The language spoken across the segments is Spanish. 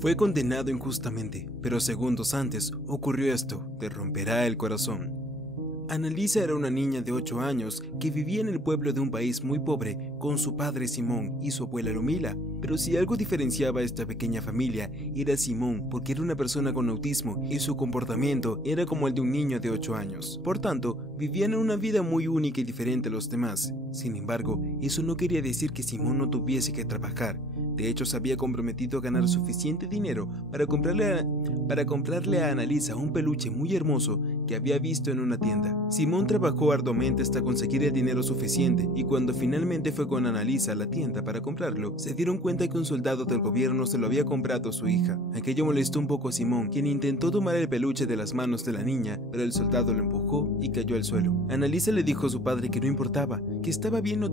Fue condenado injustamente, pero segundos antes ocurrió esto, te romperá el corazón. Annalisa era una niña de 8 años que vivía en el pueblo de un país muy pobre con su padre Simón y su abuela Lumila. Pero si algo diferenciaba a esta pequeña familia era Simón, porque era una persona con autismo y su comportamiento era como el de un niño de 8 años. Por tanto, vivían una vida muy única y diferente a los demás. Sin embargo, eso no quería decir que Simón no tuviese que trabajar. De hecho, se había comprometido a ganar suficiente dinero para comprarle a Annalisa un peluche muy hermoso que había visto en una tienda. Simón trabajó arduamente hasta conseguir el dinero suficiente y cuando finalmente fue con Annalisa a la tienda para comprarlo, se dieron cuenta que un soldado del gobierno se lo había comprado a su hija. Aquello molestó un poco a Simón, quien intentó tomar el peluche de las manos de la niña, pero el soldado lo empujó y cayó al suelo. Annalisa le dijo a su padre que no importaba, que estaba bien no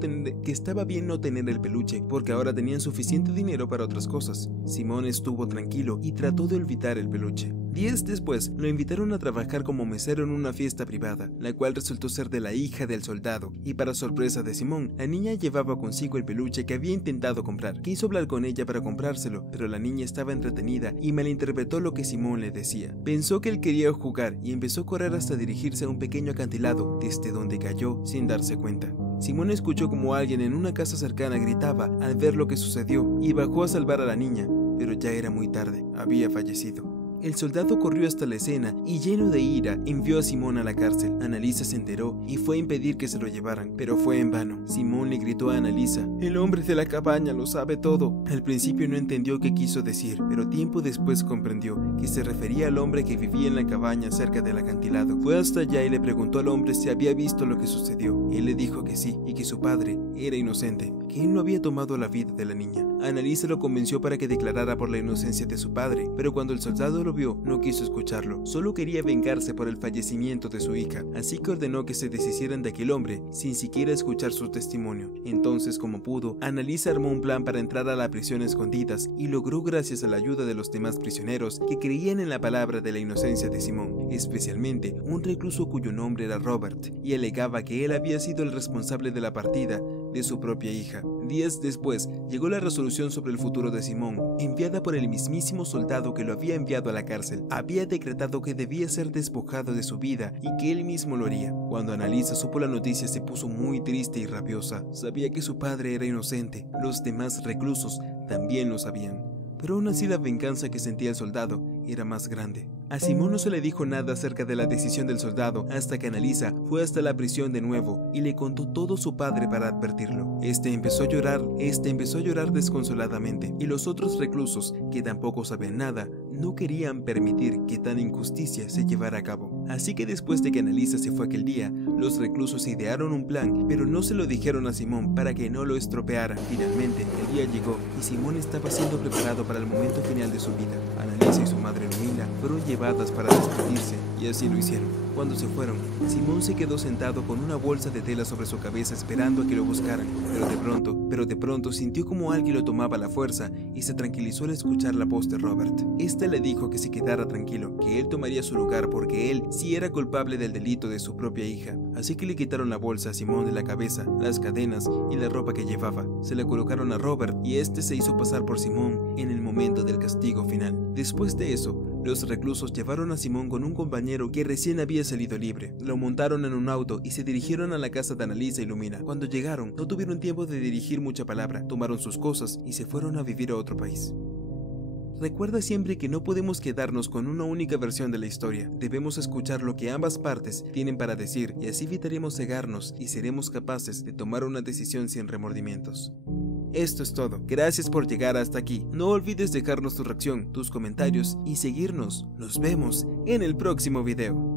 tener el peluche, porque ahora tenían suficiente dinero para otras cosas. Simón estuvo tranquilo y trató de olvidar el peluche. Días después, lo invitaron a trabajar como mesero en una fiesta privada, la cual resultó ser de la hija del soldado, y para sorpresa de Simón, la niña llevaba consigo el peluche que había intentado comprar. Quiso hablar con ella para comprárselo, pero la niña estaba entretenida y malinterpretó lo que Simón le decía. Pensó que él quería jugar y empezó a correr hasta dirigirse a un pequeño acantilado, desde donde cayó sin darse cuenta. Simón escuchó como alguien en una casa cercana gritaba al ver lo que sucedió y bajó a salvar a la niña, pero ya era muy tarde, había fallecido. El soldado corrió hasta la escena y lleno de ira envió a Simón a la cárcel. Annalisa se enteró y fue a impedir que se lo llevaran, pero fue en vano. Simón le gritó a Annalisa: "El hombre de la cabaña lo sabe todo". Al principio no entendió qué quiso decir, pero tiempo después comprendió que se refería al hombre que vivía en la cabaña cerca del acantilado. Fue hasta allá y le preguntó al hombre si había visto lo que sucedió. Él le dijo que sí y que su padre era inocente, que él no había tomado la vida de la niña. Annalisa lo convenció para que declarara por la inocencia de su padre, pero cuando el soldado lo vio, no quiso escucharlo. Solo quería vengarse por el fallecimiento de su hija, así que ordenó que se deshicieran de aquel hombre sin siquiera escuchar su testimonio. Entonces, como pudo, Annalisa armó un plan para entrar a la prisión a escondidas y logró gracias a la ayuda de los demás prisioneros que creían en la palabra de la inocencia de Simón, especialmente un recluso cuyo nombre era Robert, y alegaba que él había sido el responsable de la partida de su propia hija. Días después, llegó la resolución sobre el futuro de Simón, enviada por el mismísimo soldado que lo había enviado a la cárcel. Había decretado que debía ser despojado de su vida y que él mismo lo haría. Cuando Annalisa supo la noticia se puso muy triste y rabiosa. Sabía que su padre era inocente, los demás reclusos también lo sabían. Pero aún así la venganza que sentía el soldado era más grande. A Simón no se le dijo nada acerca de la decisión del soldado hasta que Annalisa fue hasta la prisión de nuevo y le contó todo a su padre para advertirlo. Este empezó a llorar desconsoladamente, y los otros reclusos, que tampoco sabían nada, no querían permitir que tan injusticia se llevara a cabo. Así que después de que Annalisa se fue aquel día, los reclusos idearon un plan, pero no se lo dijeron a Simón para que no lo estropeara. Finalmente, el día llegó y Simón estaba siendo preparado para el momento final de su vida. Annalisa y su madre Lumila fueron llevadas para despedirse, y así lo hicieron. Cuando se fueron, Simón se quedó sentado con una bolsa de tela sobre su cabeza esperando a que lo buscaran, pero de pronto sintió como alguien lo tomaba a la fuerza y se tranquilizó al escuchar la voz de Robert. Este le dijo que se quedara tranquilo, que él tomaría su lugar porque él sí era culpable del delito de su propia hija. Así que le quitaron la bolsa a Simón de la cabeza, las cadenas y la ropa que llevaba. Se le colocaron a Robert y este se hizo pasar por Simón en el momento del castigo final. Después de eso, los reclusos llevaron a Simón con un compañero que recién había salido libre. Lo montaron en un auto y se dirigieron a la casa de Annalisa y Lumila. Cuando llegaron, no tuvieron tiempo de dirigir mucha palabra, tomaron sus cosas y se fueron a vivir a otro país. Recuerda siempre que no podemos quedarnos con una única versión de la historia. Debemos escuchar lo que ambas partes tienen para decir y así evitaremos cegarnos y seremos capaces de tomar una decisión sin remordimientos. Esto es todo. Gracias por llegar hasta aquí. No olvides dejarnos tu reacción, tus comentarios y seguirnos. Nos vemos en el próximo video.